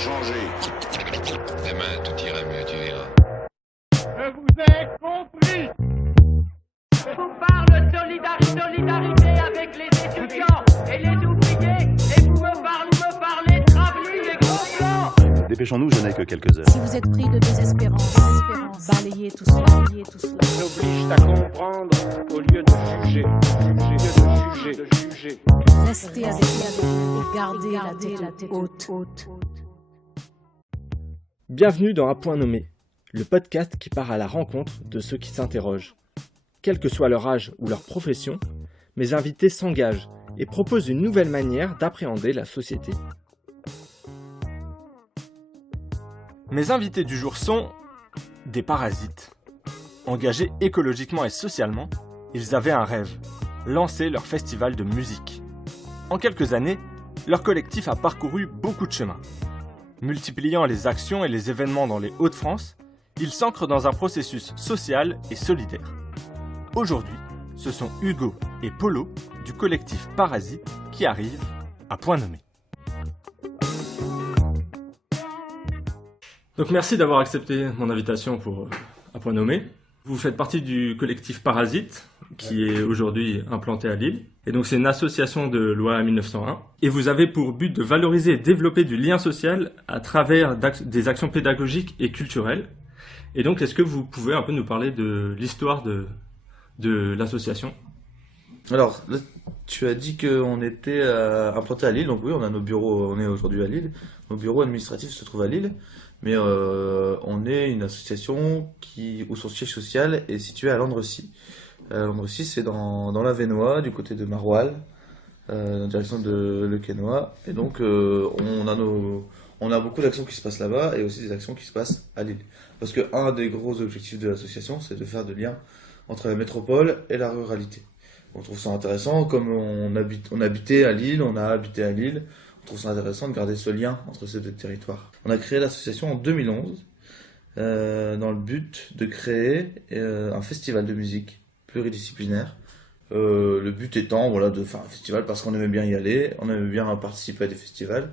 changer. Demain, tout ira mieux, tu verras. Je vous ai compris. Je vous parle de solidarité avec les étudiants et les ouvriers, et vous me parlez travelling et gros blancs. Dépêchons-nous, je n'ai que quelques heures. Si vous êtes pris de désespérance, balayez tout cela. Oblige à comprendre au lieu de juger. Restez avec et gardez la tête haute. Bienvenue dans Un point nommé, le podcast qui part à la rencontre de ceux qui s'interrogent. Quel que soit leur âge ou leur profession, mes invités s'engagent et proposent une nouvelle manière d'appréhender la société. Mes invités du jour sont des parasites. Engagés écologiquement et socialement, ils avaient un rêve, lancer leur festival de musique. En quelques années, leur collectif a parcouru beaucoup de chemins. Multipliant les actions et les événements dans les Hauts-de-France, ils s'ancrent dans un processus social et solidaire. Aujourd'hui, ce sont Hugo et Polo du collectif Parasite qui arrivent à point nommé. Donc merci d'avoir accepté mon invitation pour à point nommé. Vous faites partie du collectif Parasite qui est aujourd'hui implanté à Lille. Et donc c'est une association de loi 1901. Et vous avez pour but de valoriser et développer du lien social à travers des actions pédagogiques et culturelles. Et donc est-ce que vous pouvez un peu nous parler de l'histoire de l'association ? Alors, là, tu as dit qu'on était implanté à Lille, donc oui, on a nos bureaux, on est aujourd'hui à Lille. Nos bureaux administratifs se trouvent à Lille, mais on est une association où son siège social est situé à Landrecies. Landrecies, c'est dans l'Avesnois, du côté de Maroilles, en direction de Le Quesnoy. Et donc, on a beaucoup d'actions qui se passent là-bas et aussi des actions qui se passent à Lille. Parce que un des gros objectifs de l'association, c'est de faire des liens entre la métropole et la ruralité. On trouve ça intéressant, comme on habitait à Lille, on a habité à Lille, on trouve ça intéressant de garder ce lien entre ces deux territoires. On a créé l'association en 2011, dans le but de créer un festival de musique pluridisciplinaire. Le but étant de faire un festival parce qu'on aimait bien y aller, on aimait bien participer à des festivals,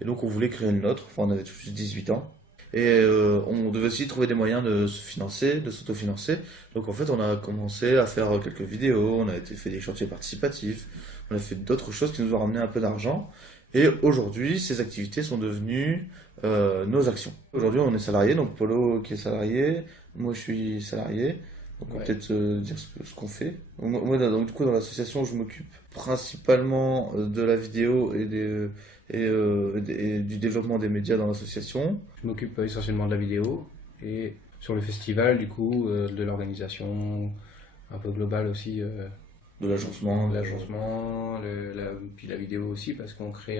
et donc on voulait créer le nôtre, on avait tous 18 ans. Et on devait aussi trouver des moyens de se financer, de s'autofinancer. Donc en fait, on a commencé à faire quelques vidéos, on a fait des chantiers participatifs, on a fait d'autres choses qui nous ont ramené un peu d'argent. Et aujourd'hui, ces activités sont devenues nos actions. Aujourd'hui, on est salarié, donc Polo qui est salarié, moi je suis salarié. Donc on va peut-être dire ce qu'on fait. Moi, donc, du coup, dans l'association, je m'occupe principalement de la vidéo et du développement des médias dans l'association. Je m'occupe essentiellement de la vidéo et sur le festival, du coup, de l'organisation un peu globale aussi. De l'agencement. Puis la vidéo aussi, parce qu'on crée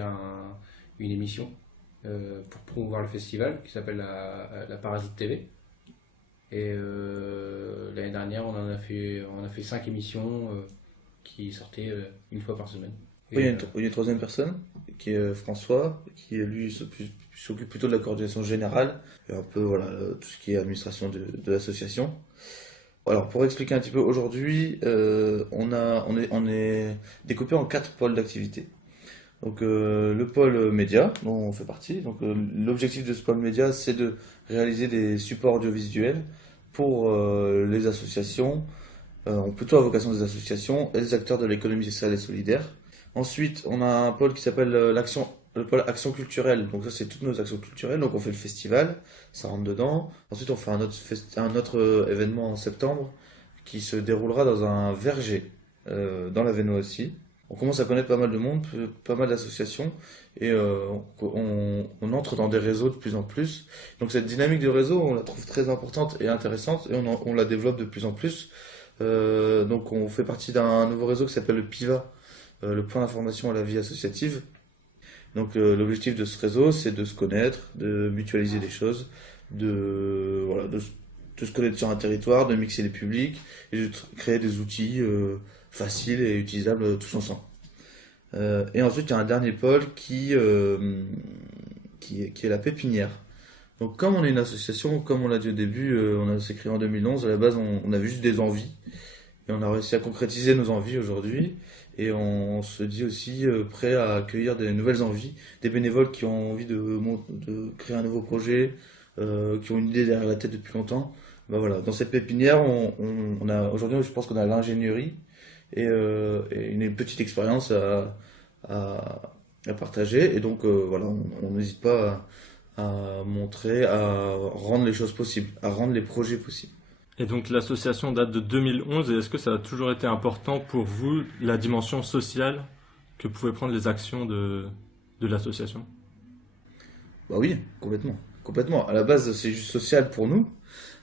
une émission pour promouvoir le festival qui s'appelle la Parasite TV. Et l'année dernière, on a fait 5 émissions qui sortaient une fois par semaine. Et il y a une troisième personne, qui est François, qui lui s'occupe plutôt de la coordination générale, et un peu tout ce qui est administration de l'association. Alors pour expliquer un petit peu, aujourd'hui, on est découpé en 4 pôles d'activité. Donc le pôle média, dont on fait partie. Donc l'objectif de ce pôle média, c'est de réaliser des supports audiovisuels pour les associations, plutôt à vocation des associations et des acteurs de l'économie sociale et solidaire. Ensuite, on a un pôle qui s'appelle le pôle action culturelle. Donc ça, c'est toutes nos actions culturelles. Donc on fait le festival, ça rentre dedans. Ensuite, on fait un autre événement en septembre qui se déroulera dans un verger dans l'Avesnois aussi. On commence à connaître pas mal de monde, pas mal d'associations, et on entre dans des réseaux de plus en plus. Donc cette dynamique de réseau, on la trouve très importante et intéressante, et on la développe de plus en plus. Donc on fait partie d'un nouveau réseau qui s'appelle le PIVA, le point d'information à la vie associative. Donc l'objectif de ce réseau, c'est de se connaître, de mutualiser des choses, de se connaître sur un territoire, de mixer les publics, et de créer des outils faciles et utilisables tous ensemble. Et ensuite, il y a un dernier pôle qui est la pépinière. Donc comme on est une association, comme on l'a dit au début, on s'est créé en 2011, à la base on avait juste des envies, et on a réussi à concrétiser nos envies aujourd'hui, Et on se dit aussi prêt à accueillir des nouvelles envies, des bénévoles qui ont envie de créer un nouveau projet, qui ont une idée derrière la tête depuis longtemps. Bah voilà, dans cette pépinière, on a aujourd'hui, je pense qu'on a l'ingénierie et une petite expérience à partager. Et donc voilà, on n'hésite pas à montrer, à rendre les choses possibles, à rendre les projets possibles. Et donc l'association date de 2011, et est-ce que ça a toujours été important pour vous, la dimension sociale que pouvaient prendre les actions de l'association? Bah oui, complètement. Complètement. À la base, c'est juste social pour nous.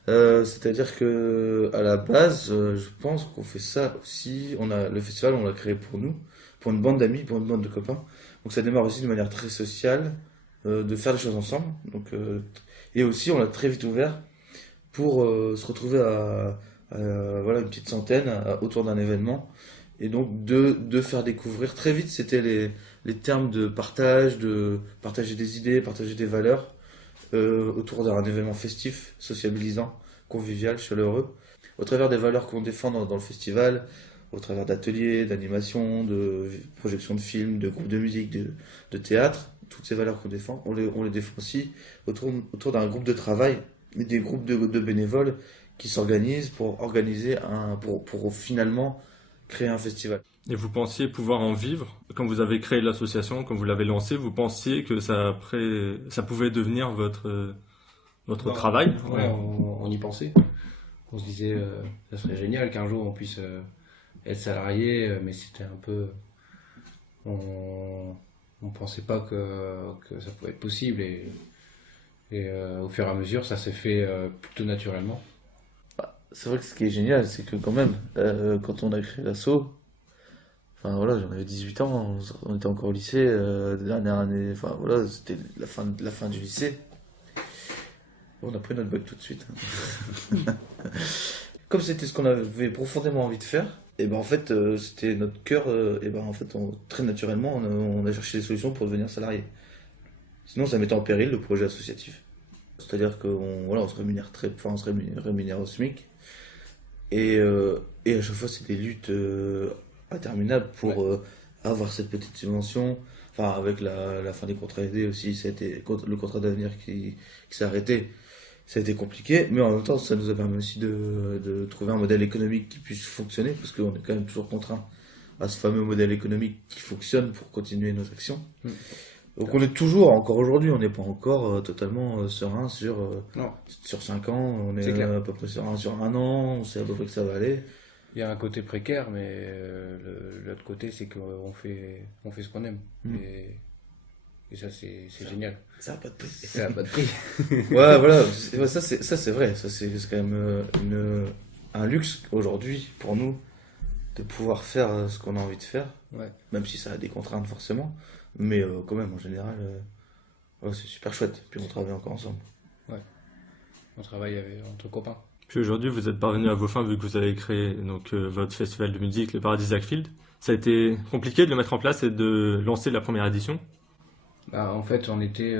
C'est-à-dire que à la base, je pense qu'on fait ça aussi. Le festival, on l'a créé pour nous, pour une bande d'amis, pour une bande de copains. Donc ça démarre aussi de manière très sociale, de faire des choses ensemble. Donc, et aussi, on l'a très vite ouvert pour se retrouver voilà, une petite centaine autour d'un événement. Et donc de faire découvrir très vite, c'était les termes de partager des idées, partager des valeurs autour d'un événement festif, sociabilisant, convivial, chaleureux, au travers des valeurs qu'on défend dans le festival, au travers d'ateliers, d'animations, de projections de films, de groupes de musique, de théâtre. Toutes ces valeurs qu'on défend, on les défend aussi autour d'un groupe de travail, des groupes de bénévoles qui s'organisent pour organiser pour finalement créer un festival. Et vous pensiez pouvoir en vivre? Quand vous avez créé l'association, quand vous l'avez lancée, vous pensiez que ça pouvait devenir votre travail? Ouais, on y pensait. On se disait, ça serait génial qu'un jour on puisse être salarié, mais c'était un peu... On pensait pas que ça pouvait être possible, et au fur et à mesure, ça s'est fait plutôt naturellement. C'est vrai que ce qui est génial, c'est que quand même, quand on a créé l'asso, enfin voilà, j'en avais 18 ans, on était encore au lycée, dernière année, enfin voilà, c'était la fin du lycée. On a pris notre bac tout de suite. Comme c'était ce qu'on avait profondément envie de faire, et ben en fait, c'était notre cœur, et ben en fait, très naturellement, on a cherché des solutions pour devenir salarié. Sinon, ça mettait en péril le projet associatif. C'est-à-dire qu'on se rémunère au SMIC. Et à chaque fois, c'est des luttes interminables pour avoir cette petite subvention. Enfin, avec la fin des contrats aidés aussi, ça a été le contrat d'avenir qui s'est arrêté. Ça a été compliqué, mais en même temps, ça nous a permis aussi de trouver un modèle économique qui puisse fonctionner, parce qu'on est quand même toujours contraint à ce fameux modèle économique qui fonctionne pour continuer nos actions. Donc on est toujours, encore aujourd'hui, on n'est pas encore totalement serein sur 5 ans, on est à peu près serein sur 1 an, on sait à peu près que ça va aller. Il y a un côté précaire, mais l'autre côté, c'est qu'on fait ce qu'on aime. Et ça, c'est génial. Ça n'a pas de prix. Ça n'a pas de prix. Ouais, voilà, ça c'est vrai, ça c'est quand même un luxe aujourd'hui pour nous de pouvoir faire ce qu'on a envie de faire, même si ça a des contraintes forcément. Mais quand même, en général, c'est super chouette. Puis on travaille encore ensemble. Ouais, on travaille entre copains. Puis aujourd'hui, vous êtes parvenu à vos fins vu que vous avez créé donc, votre festival de musique, le Paradis Zachfield. Ça a été compliqué de le mettre en place et de lancer la première édition? En fait, on était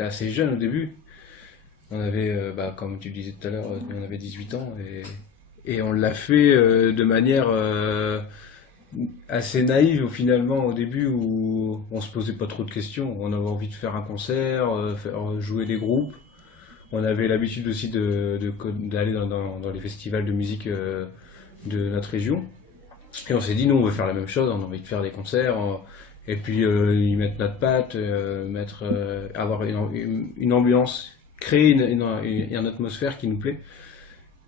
assez jeunes au début. On avait, comme tu le disais tout à l'heure, on avait 18 ans et on l'a fait de manière... assez naïve finalement au début, où on se posait pas trop de questions. On avait envie de faire un concert, faire jouer des groupes. On avait l'habitude aussi d'aller dans les festivals de musique de notre région. Et on s'est dit, nous on veut faire la même chose, on a envie de faire des concerts, et puis y mettre notre patte, avoir une ambiance, créer une atmosphère qui nous plaît.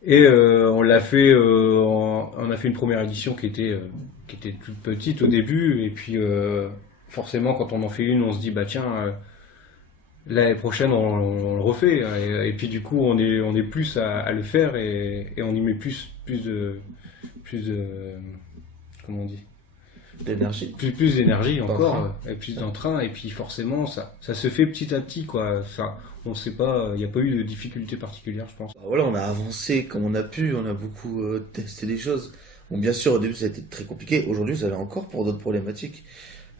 Et on l'a fait, on a fait une première édition qui était toute petite au début, et puis forcément quand on en fait une, on se dit tiens, l'année prochaine on le refait, et puis du coup on est plus à le faire, et on y met plus de comment on dit, d'énergie, plus d'énergie encore, et plus d'entrain, et puis forcément ça se fait petit à petit quoi. On sait pas, il n'y a pas eu de difficultés particulières, je pense. Voilà, on a avancé comme on a pu, on a beaucoup testé des choses. Bon, bien sûr, au début ça a été très compliqué, aujourd'hui ça l'est encore pour d'autres problématiques.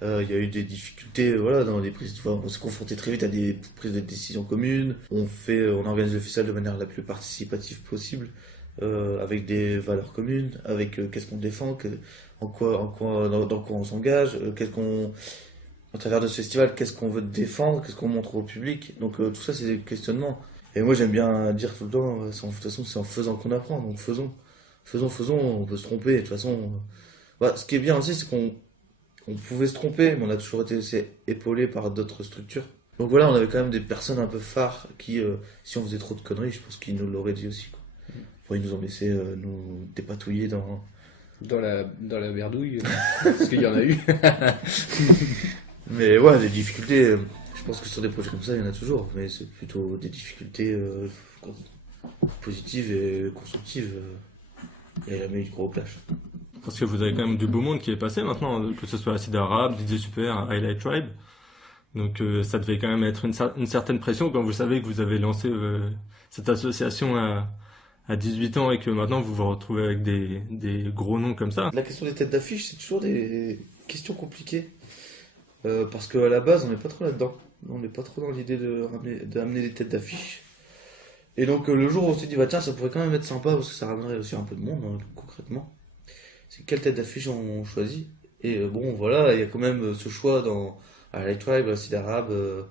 Il y a eu des difficultés, dans les prises. On s'est confronté très vite à des prises de décision communes. On organise le festival de manière la plus participative possible. avec des valeurs communes, avec qu'est-ce qu'on défend, dans quoi on s'engage, à travers de ce festival, qu'est-ce qu'on veut défendre, qu'est-ce qu'on montre au public. Donc tout ça, c'est des questionnements. Et moi, j'aime bien dire tout le temps, de toute façon, c'est en faisant qu'on apprend, donc faisons. Faisons, on peut se tromper. De toute façon, voilà. Ce qui est bien aussi, c'est qu'on pouvait se tromper, mais on a toujours été aussi épaulé par d'autres structures. Donc voilà, on avait quand même des personnes un peu phares qui, si on faisait trop de conneries, je pense qu'ils nous l'auraient dit aussi, quoi. Bon, ils nous ont laissé nous dépatouiller Dans la berdouille, parce qu'il y en a eu. Mais ouais, des difficultés, je pense que sur des projets comme ça, il y en a toujours, mais c'est plutôt des difficultés positives et constructives. Il n'y a jamais eu de gros clash. Parce que vous avez quand même du beau monde qui est passé maintenant, que ce soit Acide Arabe, DJ Super, Highlight Tribe. Donc ça devait quand même être une certaine pression quand vous savez que vous avez lancé cette association à 18 ans et que maintenant vous vous retrouvez avec des gros noms comme ça. La question des têtes d'affiche, c'est toujours des questions compliquées. Parce qu'à la base, on n'est pas trop là-dedans. On n'est pas trop dans l'idée d'amener des têtes d'affiche. Et donc le jour où on s'est dit, bah tiens, ça pourrait quand même être sympa parce que ça ramènerait aussi un peu de monde, hein, concrètement. C'est quelle tête d'affiche on choisit. Et bon, voilà, il y a quand même ce choix dans Highlight Tribe, Acide Arabe,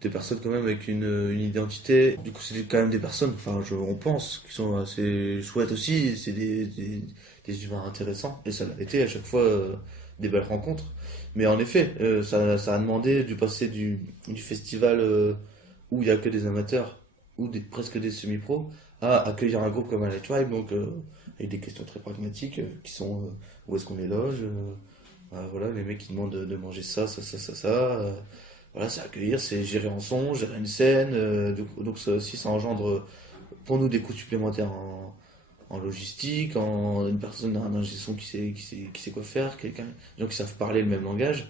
des personnes quand même avec une identité. Du coup, c'est quand même des personnes, on pense, qui sont assez chouettes aussi. C'est des humains intéressants. Et ça a été à chaque fois des belles rencontres. Mais en effet, ça a demandé du passer du festival où il n'y a que des amateurs, ou presque des semi-pros, à accueillir un groupe comme Highlight Tribe, donc avec des questions très pragmatiques qui sont où est-ce qu'on les loge, voilà, les mecs qui demandent de manger ça. Voilà, c'est accueillir, c'est gérer un son, gérer une scène, donc ça aussi, ça engendre pour nous des coûts supplémentaires en logistique, en une personne, un ingé son qui sait quoi faire, des gens qui savent parler le même langage.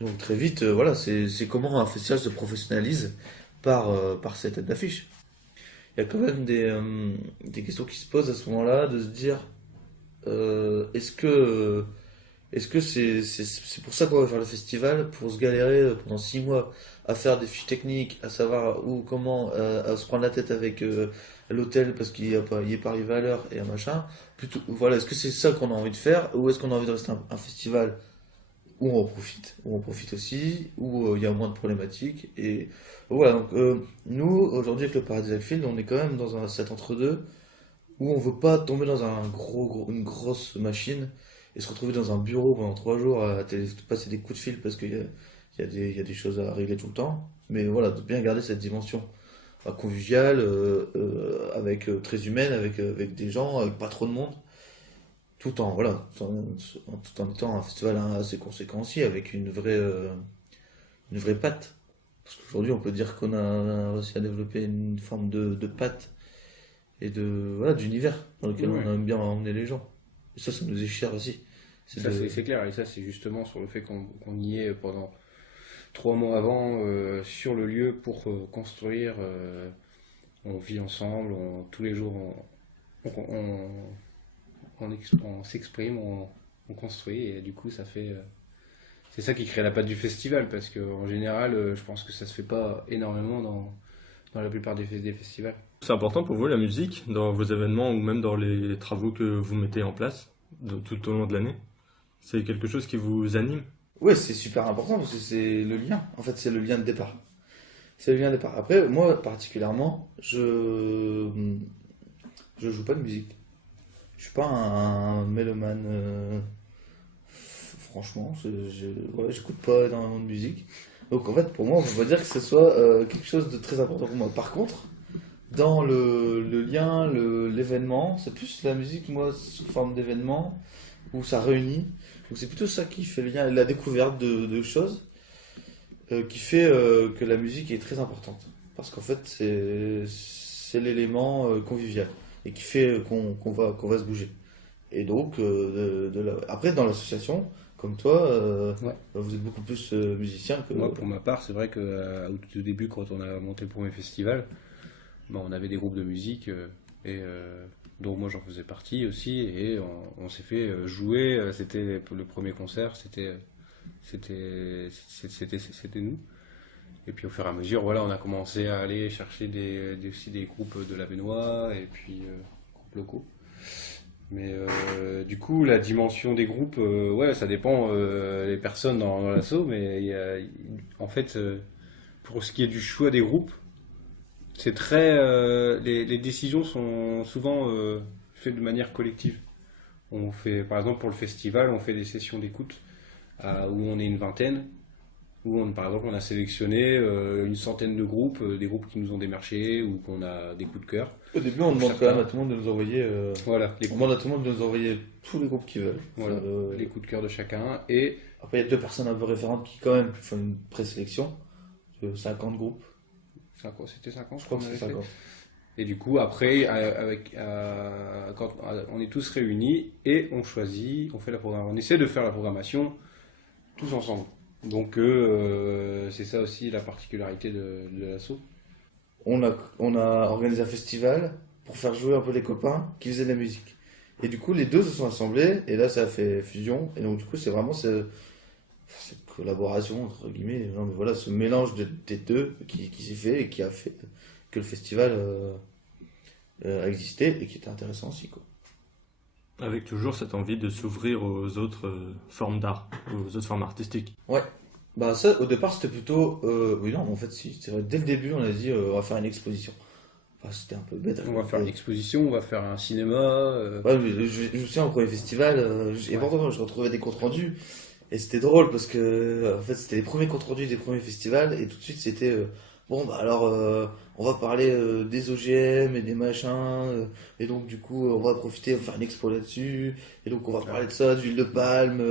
Et donc très vite, voilà, c'est comment un festival se professionnalise par cette tête d'affiche. Il y a quand même des questions qui se posent à ce moment-là, de se dire est-ce que c'est pour ça qu'on va faire le festival, pour se galérer pendant 6 mois à faire des fiches techniques, à savoir comment à se prendre la tête avec l'hôtel parce qu'il est pas arrivé à l'heure et un machin. Plutôt, voilà, est-ce que c'est ça qu'on a envie de faire, ou est-ce qu'on a envie de rester un festival où on profite aussi, où il y a moins de problématiques. Et voilà, donc nous, aujourd'hui avec le Paradise Field, on est quand même dans cet entre-deux où on veut pas tomber dans une grosse machine et se retrouver dans un bureau pendant 3 jours à passer des coups de fil parce qu'il y a des choses à régler tout le temps. Mais voilà, de bien garder cette dimension conviviale, très humaine, avec des gens, avec pas trop de monde. Tout en étant un festival assez conséquent aussi, avec une vraie patte. Parce qu'aujourd'hui, on peut dire qu'on a réussi à développer une forme de patte et d'univers dans lequel on aime bien emmener les gens. Et ça nous est cher aussi. C'est clair, et ça, c'est justement sur le fait qu'on y est pendant 3 mois avant, sur le lieu pour construire. On vit ensemble, tous les jours, on s'exprime, on construit, et du coup ça fait c'est ça qui crée la patte du festival, parce qu'en général je pense que ça se fait pas énormément dans la plupart des festivals. C'est important pour vous la musique dans vos événements ou même dans les travaux que vous mettez en place tout au long de l'année? C'est quelque chose qui vous anime? Oui, c'est super important parce que c'est le lien, en fait c'est le lien de départ. C'est le lien de départ. Après, moi particulièrement, je joue pas de musique. Je suis pas un mélomane, franchement, j'écoute pas énormément de musique. Donc en fait, pour moi, on peut dire que ce soit quelque chose de très important pour moi. Par contre, dans le lien, l'événement, c'est plus la musique, moi, sous forme d'événement, où ça réunit. Donc c'est plutôt ça qui fait le lien, la découverte de choses, qui fait que la musique est très importante. Parce qu'en fait, c'est l'élément convivial. Et qui fait qu'on va se bouger. Et donc, après, dans l'association, comme toi, vous êtes beaucoup plus musicien que... Moi, pour ma part, c'est vrai qu'au tout début, quand on a monté le premier festival, on avait des groupes de musique, dont moi j'en faisais partie aussi, et on s'est fait jouer. C'était le premier concert, c'était nous. Et puis au fur et à mesure, voilà, on a commencé à aller chercher aussi des groupes de la Benoît, et puis groupe locaux. Mais du coup, la dimension des groupes, ouais, ça dépend des personnes dans l'asso, mais en fait, pour ce qui est du choix des groupes, c'est très, les décisions sont souvent faites de manière collective. On fait, par exemple, pour le festival, on fait des sessions d'écoute où on est une vingtaine, où par exemple, on a sélectionné une centaine de groupes, des groupes qui nous ont démarché ou qu'on a des coups de cœur. Au début, on demande quand même à tout le monde de nous envoyer. Voilà, On demande à tout le monde de nous envoyer tous les groupes qu'ils veulent. voilà, les coups de cœur de chacun. Et Après, il y a 2 personnes un peu référentes qui, quand même, font une présélection de 50 groupes. c'était 50, Je crois que qu'on c'est avait fait. 50. Et du coup, après, quand on est tous réunis et on choisit, on fait la programmation. On essaie de faire la programmation tous ensemble. Donc, c'est ça aussi la particularité de l'asso. On a organisé un festival pour faire jouer un peu les copains qui faisaient de la musique. Et du coup, les deux se sont assemblés, et là, ça a fait fusion. Et donc, du coup, c'est vraiment cette collaboration, entre guillemets. Non, mais voilà, ce mélange des deux qui s'est fait et qui a fait que le festival a existé et qui était intéressant aussi, quoi. Avec toujours cette envie de s'ouvrir aux autres formes d'art, aux autres formes artistiques. Ouais. Bah ça, au départ, c'était plutôt... oui, non, en fait, si. C'est vrai, dès le début, on a dit, on va faire une exposition. Enfin, c'était un peu bête. On va faire une exposition, on va faire un cinéma. Ouais, mais je me souviens, au premier festival, et pourtant, je retrouvais des comptes rendus. Et c'était drôle parce que, en fait, c'était les premiers comptes rendus des premiers festivals. Et tout de suite, c'était, bon, bah alors, on va parler des OGM et des machins. Et donc, du coup, on va profiter, on va faire une expo là-dessus. Et donc, on va parler de ça, d'huile de palme.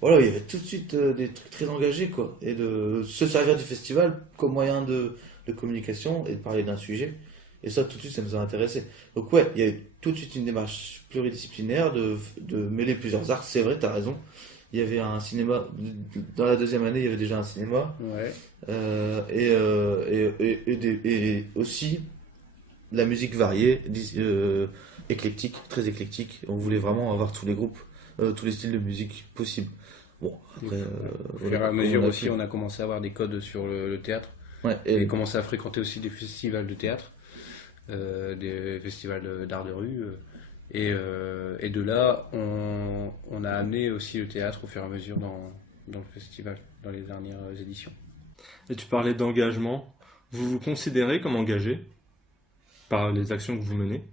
Voilà, il y avait tout de suite des trucs très engagés, quoi. Et de se servir du festival comme moyen de communication et de parler d'un sujet. Et ça, tout de suite, ça nous a intéressés. Donc ouais, il y a eu tout de suite une démarche pluridisciplinaire de mêler plusieurs arts. C'est vrai, t'as raison. Il y avait un cinéma, dans la deuxième année, il y avait déjà un cinéma. Ouais. Et aussi la musique variée, éclectique, très éclectique. On voulait vraiment avoir tous les groupes, tous les styles de musique possibles. Bon, après... Au fur et à mesure aussi, on a commencé à avoir des codes sur le théâtre. Ouais, Et commencé à fréquenter aussi des festivals de théâtre, des festivals d'art de rue. Et de là, on a amené aussi le théâtre au fur et à mesure dans le festival, dans les dernières éditions. Et tu parlais d'engagement. Vous vous considérez comme engagé par les actions que vous menez?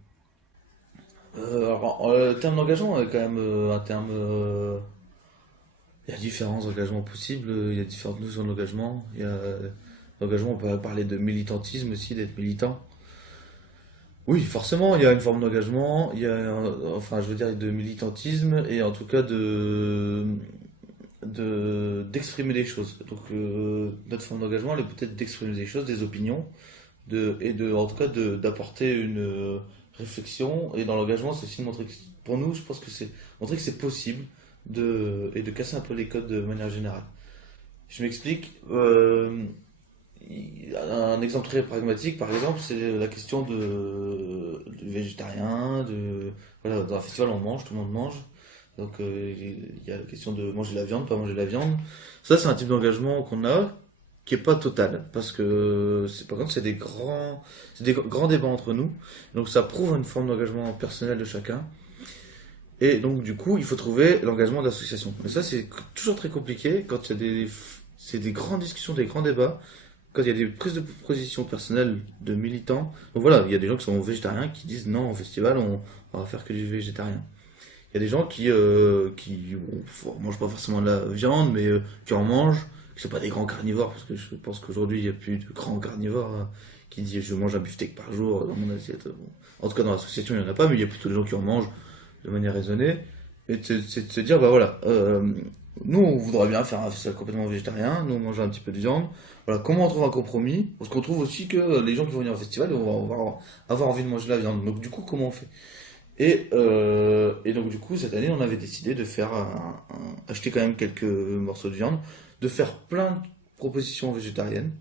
Alors, le terme d'engagement est quand même un terme... il y a différents engagements possibles, il y a différentes notions d'engagement. Il y a l'engagement, on peut parler de militantisme aussi, d'être militant. Oui, forcément, il y a une forme d'engagement, il y a, enfin, je veux dire, de militantisme et en tout cas d'exprimer des choses. Donc, notre forme d'engagement, elle est peut-être d'exprimer des choses, des opinions, en tout cas, d'apporter une réflexion. Et dans l'engagement, c'est aussi de montrer pour nous, je pense que c'est montrer que c'est possible et de casser un peu les codes de manière générale. Je m'explique. Un exemple très pragmatique, par exemple, c'est la question du végétarien. Voilà, dans un festival, on mange, tout le monde mange. Donc, il y a la question de manger de la viande, pas manger de la viande. Ça, c'est un type d'engagement qu'on a, qui est pas total, parce que par contre, c'est des grands débats entre nous. Donc, ça prouve une forme d'engagement personnel de chacun. Et donc, du coup, il faut trouver l'engagement d'association. Mais ça, c'est toujours très compliqué quand il y a c'est des grandes discussions, des grands débats, quand il y a des prises de position personnelles de militants. Donc voilà, il y a des gens qui sont végétariens qui disent non, au festival, on va faire que du végétarien. Il y a des gens qui mangent pas forcément de la viande, mais qui en mangent, qui sont pas des grands carnivores, parce que je pense qu'aujourd'hui, il n'y a plus de grands carnivores qui disent je mange un beefsteak par jour dans mon assiette. Bon. En tout cas, dans l'association, il n'y en a pas, mais il y a plutôt des gens qui en mangent de manière raisonnée, et c'est de se dire, bah voilà, nous on voudrait bien faire un festival complètement végétarien, nous on mange un petit peu de viande, voilà, comment on trouve un compromis, parce qu'on trouve aussi que les gens qui vont venir au festival vont avoir envie de manger de la viande, donc du coup comment on fait? Et donc du coup cette année on avait décidé de faire acheter quand même quelques morceaux de viande, de faire plein de propositions végétariennes,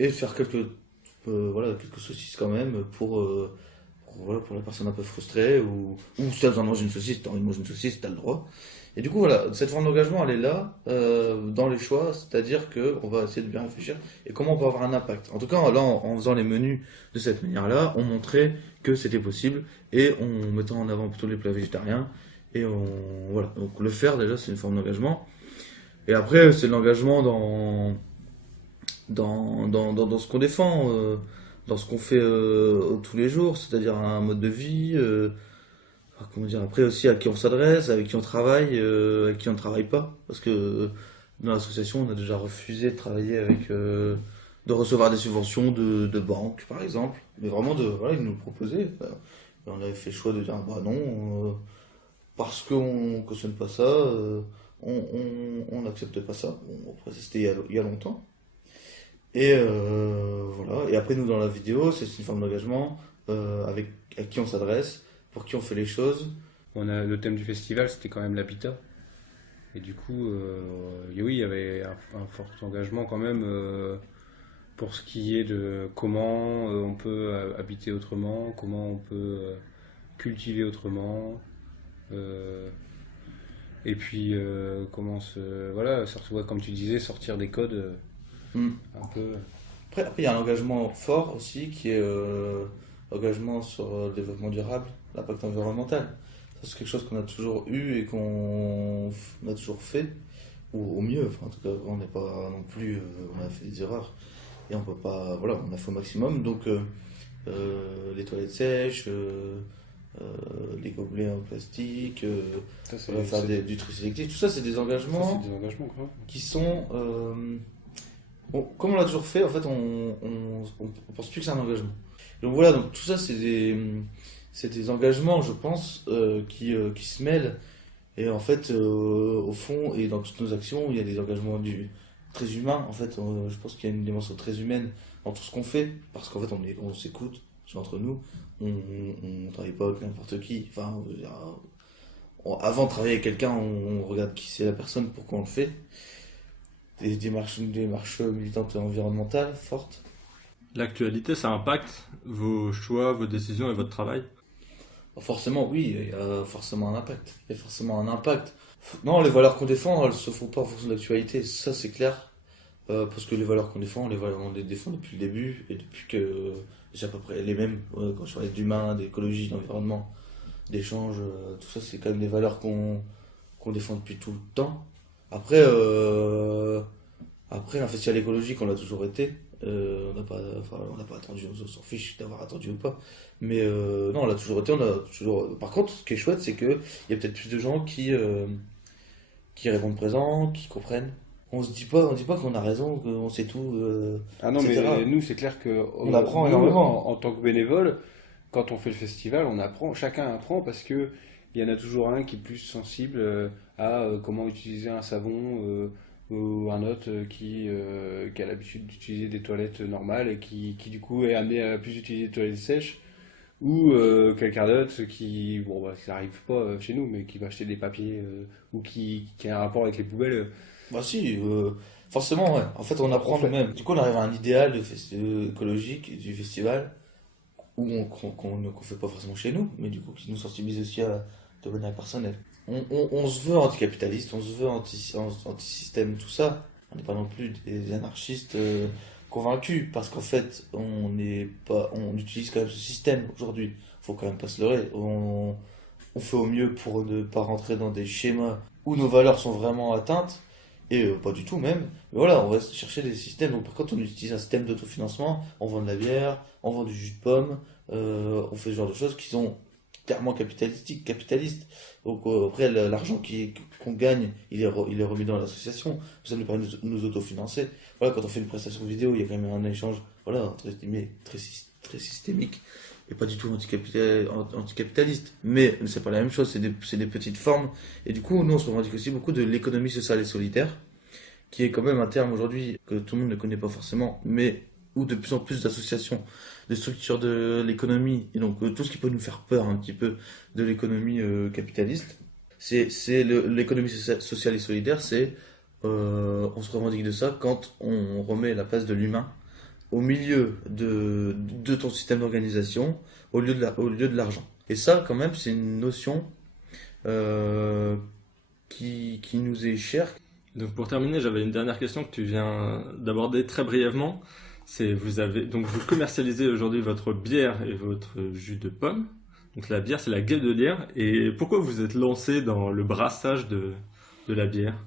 et de faire quelques saucisses quand même pour la personne un peu frustrée, ou si t'as besoin de manger une saucisse, t'as envie de manger une saucisse, t'as le droit. Et du coup, voilà, cette forme d'engagement, elle est là, dans les choix, c'est-à-dire qu'on va essayer de bien réfléchir et comment on peut avoir un impact. En tout cas, là, en faisant les menus de cette manière-là, on montrait que c'était possible et en mettant en avant plutôt les plats végétariens. Et voilà, donc le faire déjà, c'est une forme d'engagement. Et après, c'est de l'engagement dans ce qu'on défend, dans ce qu'on fait tous les jours, c'est-à-dire un mode de vie. Comment dire, après aussi à qui on s'adresse, avec qui on travaille, avec qui on ne travaille pas. Parce que dans l'association, on a déjà refusé de travailler avec, de recevoir des subventions de banques, par exemple. Mais vraiment, voilà, ils nous le proposaient. Et on avait fait le choix de dire, bah non, parce qu'on cautionne pas ça, on n'accepte pas ça. Bon, après, c'était il y a longtemps. Et voilà. Et après, nous, dans la vidéo, c'est une forme d'engagement à qui on s'adresse, pour qui on fait les choses. Le thème du festival, c'était quand même l'habitat. Et du coup, oui, il y avait un fort engagement quand même pour ce qui est de comment on peut habiter autrement, comment on peut cultiver autrement. Et puis, voilà, surtout, comme tu disais, sortir des codes un peu. Après, il y a un engagement fort aussi qui est engagement sur le développement durable, l'impact environnemental. Ça, c'est quelque chose qu'on a toujours eu et qu'on a toujours fait, ou au mieux. Enfin, en tout cas, on n'est pas non plus, on a fait des erreurs et on peut pas, voilà, on a fait au maximum. Donc, les toilettes sèches, les gobelets en plastique, on va faire du tri sélectif. Tout ça, c'est des engagements, qui sont, comme on l'a toujours fait, en fait, on pense plus que c'est un engagement. Donc voilà, donc tout ça, c'est des engagements, je pense, qui se mêlent. Et en fait, au fond, et dans toutes nos actions, il y a des engagements très humains. En fait, je pense qu'il y a une dimension très humaine dans tout ce qu'on fait, parce qu'en fait, on s'écoute entre nous. On ne travaille pas avec n'importe qui. Enfin, avant de travailler avec quelqu'un, on regarde qui c'est la personne, pourquoi on le fait. Des démarches militantes et environnementales fortes. L'actualité, ça impacte vos choix, vos décisions et votre travail? Forcément, oui, il y a forcément un impact. Il y a forcément un impact. Non, les valeurs qu'on défend, elles se font pas en fonction de l'actualité, ça c'est clair. Parce que les valeurs qu'on défend, on les défend depuis le début, et depuis que c'est à peu près les mêmes, quand je parlais d'humain, d'écologie, d'environnement, d'échange, tout ça c'est quand même des valeurs qu'on défend depuis tout le temps. Après, un festival écologique, on l'a toujours été. On n'a pas attendu, on s'en fiche d'avoir attendu ou pas. Mais non, on l'a toujours été, Par contre, ce qui est chouette, c'est qu'il y a peut-être plus de gens qui répondent présent, qui comprennent. On dit pas qu'on a raison, qu'on sait tout, Ah non, etc. mais nous, c'est clair que On apprend nous, énormément. en tant que bénévole, quand on fait le festival, on apprend, chacun apprend parce que il y en a toujours un qui est plus sensible à comment utiliser un savon ou un autre qui a l'habitude d'utiliser des toilettes normales et qui du coup est amené à plus utiliser des toilettes sèches, ou quelqu'un d'autre qui, bon, bah, ça arrive pas chez nous, mais qui va acheter des papiers ou qui a un rapport avec les poubelles. Bah si, forcément, ouais. En fait, on apprend nous-mêmes. Du coup, on arrive à un idéal écologique du festival qu'on fait pas forcément chez nous, mais du coup qui nous sensibilise aussi de manière personnelle. On se veut anticapitaliste, on se veut anti-système, tout ça. On n'est pas non plus des anarchistes convaincus, parce qu'en fait, on utilise quand même ce système aujourd'hui. Faut quand même pas se leurrer. On fait au mieux pour ne pas rentrer dans des schémas où nos valeurs sont vraiment atteintes, et pas du tout même. Mais voilà, on va chercher des systèmes. Donc, par contre, on utilise un système d'autofinancement, on vend de la bière, on vend du jus de pomme, on fait ce genre de choses qui sont clairement capitalistes. Donc après, l'argent qu'on gagne, il est remis dans l'association. Ça nous permet de nous autofinancer. Voilà, quand on fait une prestation vidéo, il y a quand même un échange, voilà, entre guillemets, très systémique, et pas du tout anticapitaliste. Mais c'est pas la même chose, c'est des petites formes. Et du coup, nous, on se revendique aussi beaucoup de l'économie sociale et solidaire, qui est quand même un terme aujourd'hui que tout le monde ne connaît pas forcément, mais où de plus en plus d'associations, de structures de l'économie, et donc tout ce qui peut nous faire peur un petit peu de l'économie capitaliste, c'est l'économie sociale et solidaire, on se revendique de ça quand on remet la place de l'humain au milieu de ton système d'organisation, au lieu de l'argent. Et ça, quand même, c'est une notion qui nous est cher. Donc pour terminer, j'avais une dernière question que tu viens d'aborder très brièvement. C'est vous commercialisez aujourd'hui votre bière et votre jus de pomme. Donc la bière, c'est la gueule de lierre. Et pourquoi vous êtes lancé dans le brassage de la bière?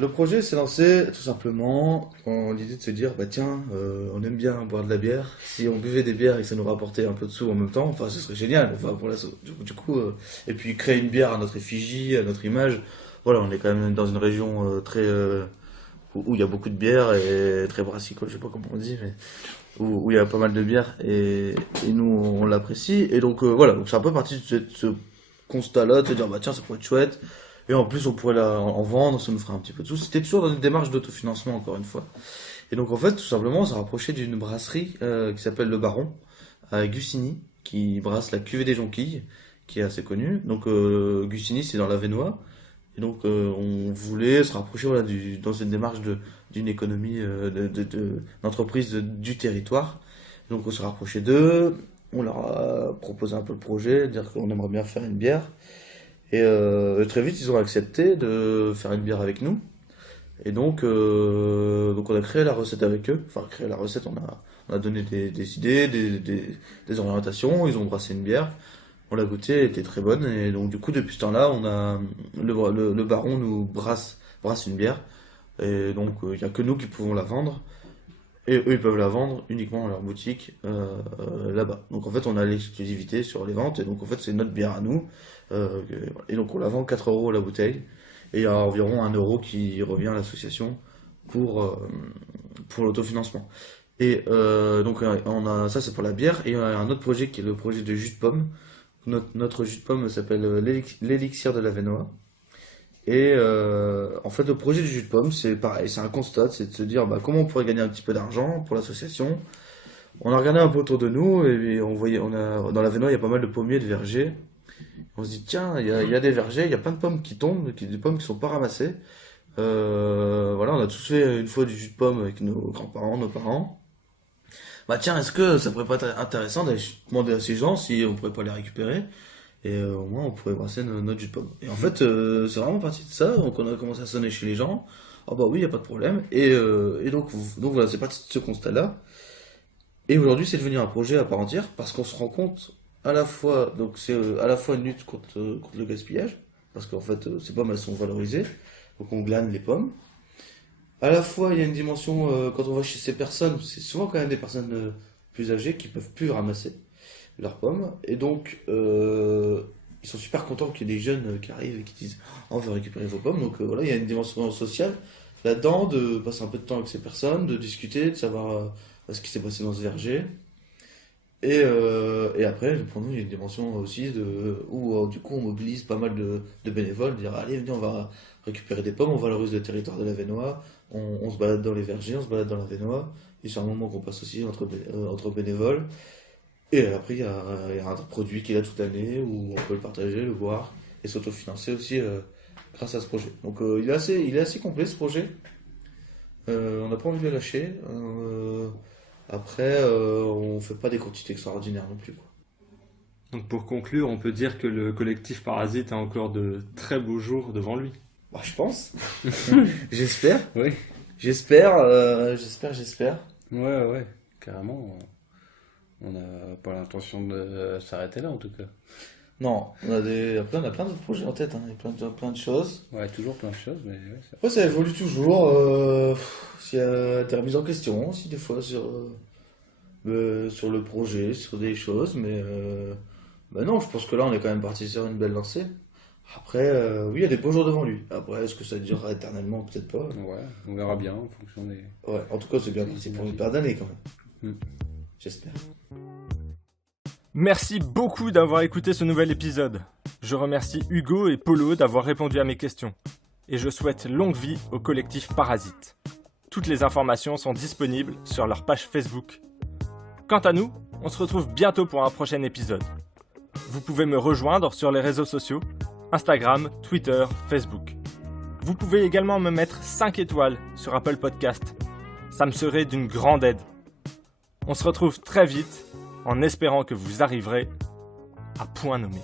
Le projet s'est lancé tout simplement dans l'idée de se dire, bah tiens, on aime bien boire de la bière. Si on buvait des bières et que ça nous rapportait un peu de sous en même temps, enfin ce serait génial. Enfin pour du coup, et puis créer une bière à notre effigie, à notre image. Voilà, on est quand même dans une région très où il y a beaucoup de bières et très brassicole, je sais pas comment on dit, mais où il y a pas mal de bières et nous on l'apprécie. Et donc voilà, donc c'est un peu parti de ce constat-là, de se dire bah tiens ça pourrait être chouette. Et en plus, on pourrait en vendre, ça nous ferait un petit peu de sous. C'était toujours dans une démarche d'autofinancement, encore une fois. Et donc, en fait, tout simplement, on s'est rapproché d'une brasserie qui s'appelle Le Baron, à Gussigny, qui brasse la cuvée des Jonquilles, qui est assez connue. Donc, Gussigny, c'est dans l'Avesnois. Et donc, on voulait se rapprocher dans une démarche d'une économie d'entreprise du territoire. Et donc, on s'est rapproché d'eux. On leur a proposé un peu le projet, dire qu'on aimerait bien faire une bière. Et très vite, ils ont accepté de faire une bière avec nous. Et donc on a créé la recette avec eux. Enfin, créé la recette, on a donné des idées, des orientations. Ils ont brassé une bière. On l'a goûtée, elle était très bonne. Et donc, du coup, depuis ce temps-là, le baron nous brasse une bière. Et donc, il n'y a que nous qui pouvons la vendre. Et eux, ils peuvent la vendre uniquement dans leur boutique là-bas. Donc en fait, on a l'exclusivité sur les ventes. Et donc en fait, c'est notre bière à nous. Et donc on la vend 4 € la bouteille. Et il y a environ 1 € qui revient à l'association pour l'autofinancement. Et donc ça, c'est pour la bière. Et on a un autre projet qui est le projet de jus de pomme. Notre jus de pomme s'appelle l'élixir de l'Avesnois. Et en fait, le projet du jus de pomme, c'est pareil, c'est un constat, c'est de se dire bah, comment on pourrait gagner un petit peu d'argent pour l'association. On a regardé un peu autour de nous et dans l'Avesnois, il y a pas mal de pommiers, de vergers. On se dit tiens, il y a des vergers, il y a plein de pommes qui tombent, des pommes qui sont pas ramassées. Voilà, on a tous fait une fois du jus de pomme avec nos grands-parents, nos parents. Bah tiens, est-ce que ça pourrait pas être intéressant d'aller demander à ces gens si on pourrait pas les récupérer? Et au moins on pourrait brasser notre jus de pomme. Et en fait c'est vraiment parti de ça, donc on a commencé à sonner chez les gens. Ah bah oui, il n'y a pas de problème. Et donc voilà, c'est parti de ce constat-là. Et aujourd'hui c'est devenu un projet à part entière parce qu'on se rend compte à la fois, donc c'est à la fois une lutte contre le gaspillage, parce qu'en fait ces pommes elles sont valorisées, donc on glane les pommes. À la fois il y a une dimension, quand on va chez ces personnes, c'est souvent quand même des personnes plus âgées qui peuvent plus ramasser leurs pommes, et donc ils sont super contents qu'il y ait des jeunes qui arrivent et qui disent on veut récupérer vos pommes. Donc voilà, il y a une dimension sociale là-dedans, de passer un peu de temps avec ces personnes, de discuter, de savoir ce qui s'est passé dans ce verger. Et après, pour nous, il y a une dimension aussi où du coup on mobilise pas mal de bénévoles, de dire allez, venez, on va récupérer des pommes, on valorise le territoire de l'Avesnois, on se balade dans les vergers, on se balade dans l'Avesnois, et c'est un moment qu'on passe aussi entre bénévoles. Et après, il y a un produit qui est là toute l'année, où on peut le partager, le boire, et s'autofinancer aussi grâce à ce projet. Donc il est assez complet ce projet. On n'a pas envie de le lâcher. Après, on fait pas des quantités extraordinaires non plus, quoi. Donc pour conclure, on peut dire que le collectif Parasite a encore de très beaux jours devant lui. Bah, je pense. J'espère. Oui. J'espère. Ouais, carrément. On n'a pas l'intention de s'arrêter là, en tout cas. Non, on a plein d'autres projets en tête, hein. Il y a plein de choses. Ouais, toujours plein de choses, mais ouais, Après, ça évolue toujours. S'il y a des remises en question aussi, des fois, sur le projet, sur des choses. Mais non, je pense que là, on est quand même parti sur une belle lancée. Après, oui, il y a des beaux jours devant lui. Après, est-ce que ça durera éternellement? Peut-être pas. Ouais, on verra bien en fonction des... Ouais, en tout cas, c'est bien parti pour une paire d'années, quand même. Mm. J'espère. Merci beaucoup d'avoir écouté ce nouvel épisode. Je remercie Hugo et Polo d'avoir répondu à mes questions. Et je souhaite longue vie au collectif Parasite. Toutes les informations sont disponibles sur leur page Facebook. Quant à nous, on se retrouve bientôt pour un prochain épisode. Vous pouvez me rejoindre sur les réseaux sociaux, Instagram, Twitter, Facebook. Vous pouvez également me mettre 5 étoiles sur Apple Podcast. Ça me serait d'une grande aide. On se retrouve très vite en espérant que vous arriverez à point nommé.